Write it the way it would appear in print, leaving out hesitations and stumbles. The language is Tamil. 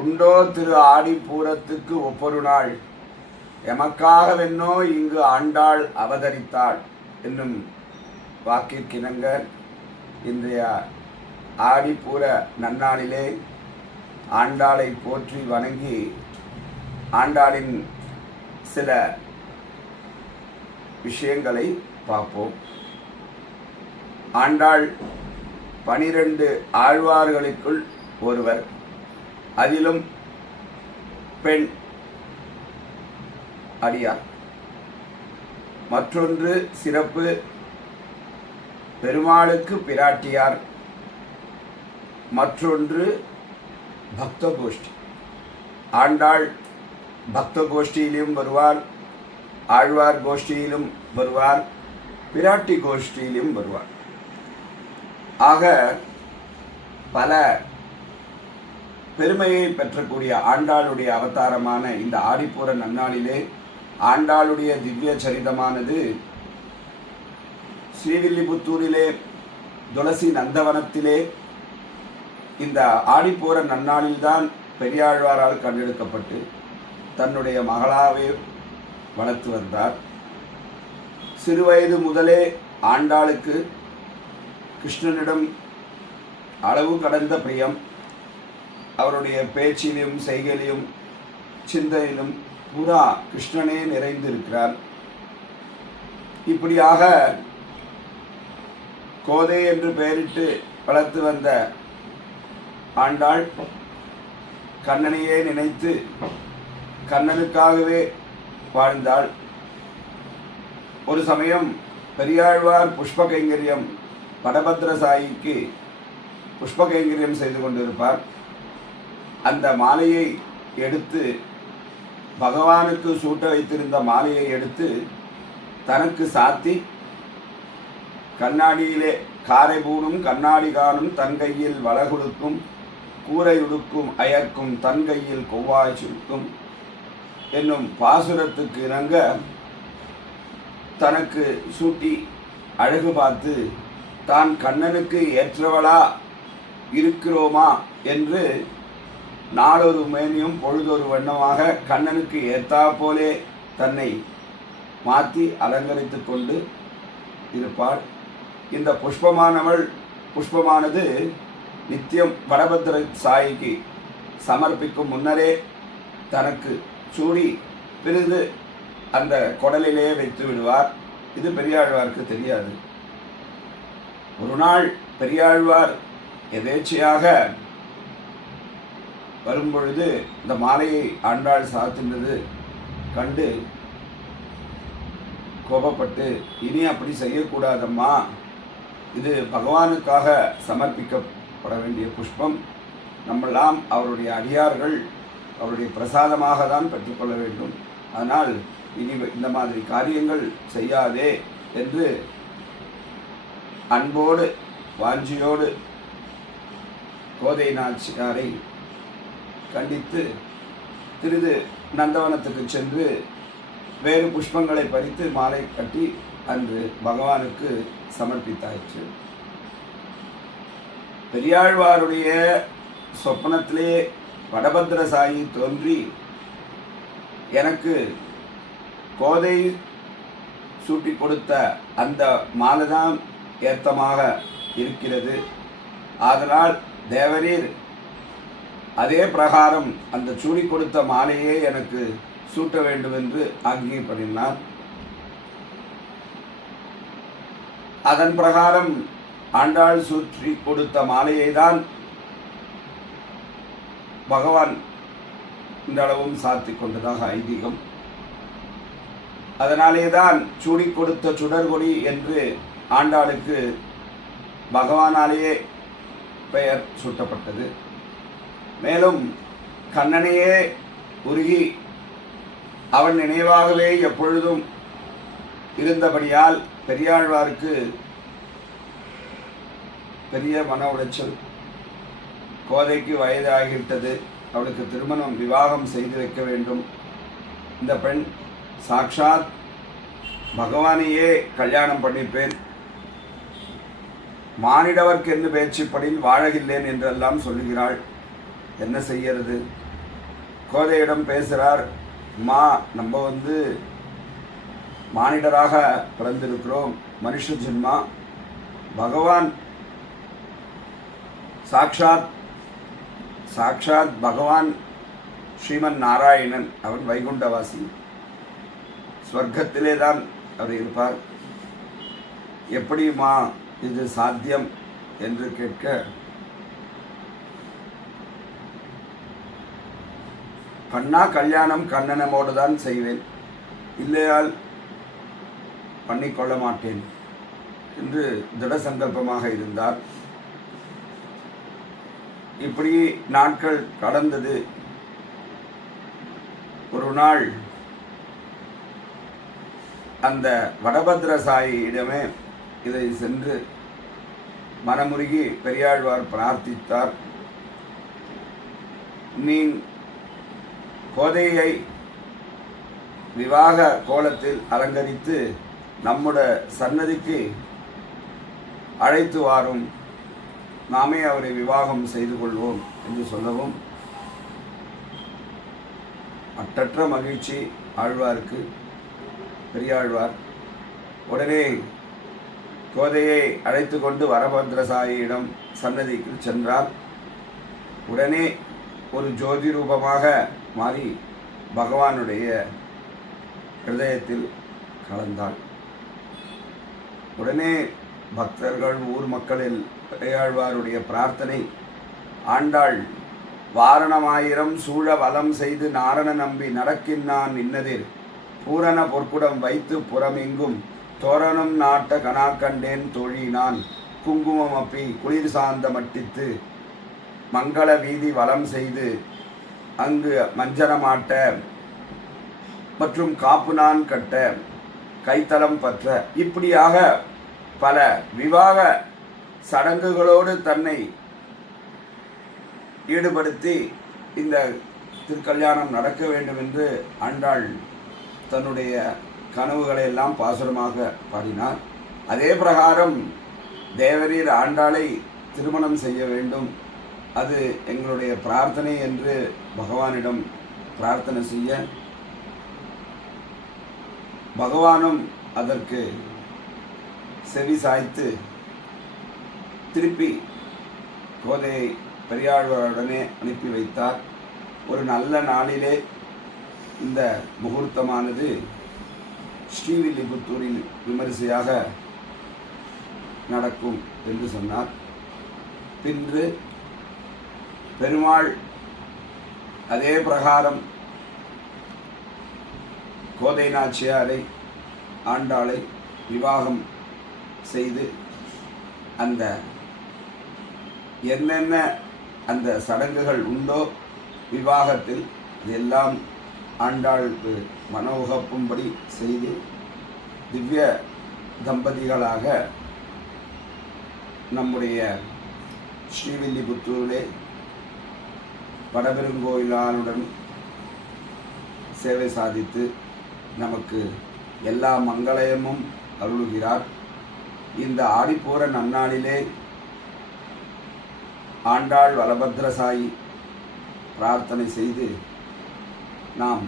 உண்டோ திரு ஆடிப்பூரத்துக்கு ஒப்பொரு நாள் எமக்காகவென்னோ இங்கு ஆண்டாள் அவதரித்தாள் என்னும் வாக்கிற்கிணங்க இன்றைய ஆடிப்பூர நன்னாளிலே ஆண்டாளை போற்றி வணங்கி ஆண்டாளின் சில விஷயங்களை பார்ப்போம். ஆண்டாள் 12 ஆழ்வார்களுக்குள் ஒருவர், அதிலும் பெண் அடியார். மற்றொன்று சிறப்பு, பெருமாளுக்கு பிராட்டியார். மற்றொன்று பக்த கோஷ்டி. ஆண்டாள் பக்த கோஷ்டியிலும் வருவார், ஆழ்வார் கோஷ்டியிலும் வருவார், பிராட்டி கோஷ்டியிலும் வருவார். ஆக பல பெருமையை பெற்றக்கூடிய ஆண்டாளுடைய அவதாரமான இந்த ஆடிப்பூர நன்னாளிலே ஆண்டாளுடைய திவ்ய சரிதமானது ஸ்ரீவில்லிபுத்தூரிலே துளசி நந்தவனத்திலே இந்த ஆடிப்பூர நன்னாளில்தான் பெரியாழ்வாரால் கண்டெடுக்கப்பட்டு தன்னுடைய மகளாவே வளர்த்து வந்தார். சிறுவயது முதலே ஆண்டாளுக்கு கிருஷ்ணனிடம் அளவு கடந்த பிரியம். அவருடைய பேச்சிலும் செய்கையிலும் சிந்தையிலும் பூரா கிருஷ்ணனே நிறைந்திருக்கிறார். இப்படியாக கோதை என்று பெயரிட்டு வளர்த்து வந்த ஆண்டாள் கண்ணனையே நினைத்து கண்ணனுக்காகவே வாழ்ந்தாள். ஒரு சமயம் பெரியாழ்வார் புஷ்ப கைங்கரியம் வடபத்ரசாயிக்கு புஷ்ப கைங்கரியம் செய்து கொண்டிருப்பார். அந்த மாலையை எடுத்து, பகவானுக்கு சூட்ட வைத்திருந்த மாலையை எடுத்து தனக்கு சாத்தி, கண்ணாடியிலே காரை பூணும் கண்ணாடி காணும் தன் கையில் வளகுடுக்கும் கூரையுடுக்கும் அயர்க்கும் தன் கையில் கொவ்வாய் சுருக்கும் என்னும் பாசுரத்துக்கு இணங்க தனக்கு சூட்டி அழகு பார்த்து தான் கண்ணனுக்கு ஏற்றவளா இருக்கிறோமா என்று நாளொரு மேனியும் பொழுதொரு வண்ணமாக கண்ணனுக்கு ஏற்றா போலே தன்னை மாற்றி அலங்கரித்து கொண்டு இருப்பாள். இந்த புஷ்பமானது நித்தியம் வடபத்திர சாயிக்கு சமர்ப்பிக்கும் முன்னரே தனக்கு சூடி பிரிந்து அந்த குடலிலே வைத்து விடுவார். இது பெரியாழ்வாருக்கு தெரியாது. ஒரு நாள் பெரியாழ்வார் எதேச்சையாக வரும்பொழுது இந்த மாலையை ஆண்டாள் சாத்தினது கண்டு கோபப்பட்டு, இனி அப்படி செய்யக்கூடாதம்மா, இது பகவானுக்காக சமர்ப்பிக்கப்பட வேண்டிய புஷ்பம், நம்மெல்லாம் அவருடைய அடியார்கள், அவருடைய பிரசாதமாக தான் பெற்றுக்கொள்ள வேண்டும், அதனால் இனி இந்த மாதிரி காரியங்கள் செய்யாதே என்று அன்போடு வாஞ்சியோடு கோதை நாச்சியாரை கண்டித்து திருது நந்தவனத்துக்கு சென்று வேறு புஷ்பங்களை பறித்து மாலை கட்டி அன்று பகவானுக்கு சமர்ப்பித்தாயிற்று. பெரியாழ்வாருடைய சொப்பனத்திலே வடபத்ரசாயி தோன்றி, எனக்கு கோதை சூட்டி கொடுத்த அந்த மாலைதான் ஏத்தமாக இருக்கிறது, ஆதலால் தேவரீர் அதே பிரகாரம் அந்த சூடி கொடுத்த மாலையே எனக்கு சூட்ட வேண்டும் என்று ஆக்ஞை பண்ணினார். அதன் பிரகாரம் ஆண்டாள் சூற்றி கொடுத்த மாலையை தான் பகவான் இன்றளவும் சாத்தி கொண்டதாக ஐதீகம். அதனாலேதான் சூடி கொடுத்த சுடர்கொடி என்று ஆண்டாளுக்கு பகவானாலேயே பெயர் சூட்டப்பட்டது. மேலும் கண்ணனையே உருகி அவன் நினைவாகவே எப்பொழுதும் இருந்தபடியால் பெரியாழ்வாருக்கு பெரிய மன உளைச்சல். கோதைக்கு வயது ஆகிவிட்டது, அவளுக்கு திருமணம் விவாகம் செய்து வைக்க வேண்டும். இந்த பெண் சாக்ஷாத் பகவானையே கல்யாணம் பண்ணிப்பேன், மானிடவர்க்கென்று பேச்சுப்படில் வாழகில்லேன் என்றெல்லாம் சொல்லுகிறாள். என்ன செய்யறது? கோதையிடம் பேசுகிறார். நம்ம மானிடராக பிறந்திருக்கிறோம், மனுஷ ஜென்மா. பகவான் சாக்ஷாத் பகவான் ஸ்ரீமன் நாராயணன். அவன் வைகுண்டவாசி, ஸ்வர்க்கத்திலே தான் அவர் இருப்பார். எப்படியுமா இது சாத்தியம் என்று கேட்க, பண்ணா கல்யாணம் கண்ணனமோடு தான் செய்வேன், இல்லையால் பண்ணிக்கொள்ள மாட்டேன் என்று திட சங்கல்பமாக இருந்தார். இப்படி நாட்கள் கடந்தது. ஒரு நாள் அந்த வடபத்ரசாயியிடமே இதை சென்று மனமுருகி பெரியாழ்வார் பிரார்த்தித்தார். நீ கோதையை விவாக கோலத்தில் அலங்கரித்து நம்முடைய சன்னதிக்கு அழைத்து வாரும், நாமே அவரை விவாகம் செய்து கொள்வோம் என்று சொல்லவும் அற்றற்ற மகிழ்ச்சி ஆழ்வாருக்கு. பெரியாழ்வார் உடனே கோதையை அழைத்து கொண்டு வரபத்ரசாயியிடம் சன்னதிக்கு சென்றார். உடனே ஒரு ஜோதி ரூபமாக மாறி பகவானுடைய ஹிருதயத்தில் கலந்தாள். உடனே பக்தர்கள், ஊர் மக்களில் பெரியாழ்வாருடைய பிரார்த்தனை, ஆண்டாள் வாரணமாயிரம் சூழ வலம் செய்து நாரண நம்பி நடக்கின்றான் இன்னதிர் பூரண பொற்குடம் வைத்து புறமெங்கும் தோரணம் நாட்ட கனாக்கண்டேன் தொழினான் குங்குமம் அப்பி குளிர் சார்ந்த மட்டித்து மங்கள வீதி வலம் செய்து அங்கு மஞ்சனமாட்ட மற்றும் காப்பு நான் கட்ட கைத்தலம் பற்ற, இப்படியாக பல விவாக சடங்குகளோடு தன்னை ஈடுபடுத்தி இந்த திருக்கல்யாணம் நடக்க வேண்டும் என்று ஆண்டாள் தன்னுடைய கனவுகளை எல்லாம் பாசுரமாக பாடினார். அதே பிரகாரம் தேவரீர் ஆண்டாளை திருமணம் செய்ய வேண்டும், அது எங்களுடைய பிரார்த்தனை என்று பகவானிடம் பிரார்த்தனை செய்ய, பகவானும் அதற்கு செவி சாய்த்து திருப்பி கோதையை பெரியாழ்வாருடனே அனுப்பி வைத்தார். ஒரு நல்ல நாளிலே இந்த முகூர்த்தமானது ஸ்ரீவில்லிபுத்தூரில் விமரிசையாக நடக்கும் என்று சொன்னார். பின்று பெருமாள் அதே பிரகாரம் கோதை நாச்சியாரை ஆண்டாளை விவாகம் செய்து அந்த என்னென்ன அந்த சடங்குகள் உண்டோ விவாகத்தில் எல்லாம் ஆண்டாளுக்கு மனோகப்பும்படி செய்து திவ்ய தம்பதிகளாக நம்முடைய ஸ்ரீவில்லிபுத்தூரிலே வடபெருங்கோயிலானுடன் சேவை சாதித்து நமக்கு எல்லா மங்களயமும் அருளுகிறார். இந்த ஆடிப்பூர நன்னாளிலே ஆண்டாள் வலபத்ரசாயி பிரார்த்தனை செய்து நாம்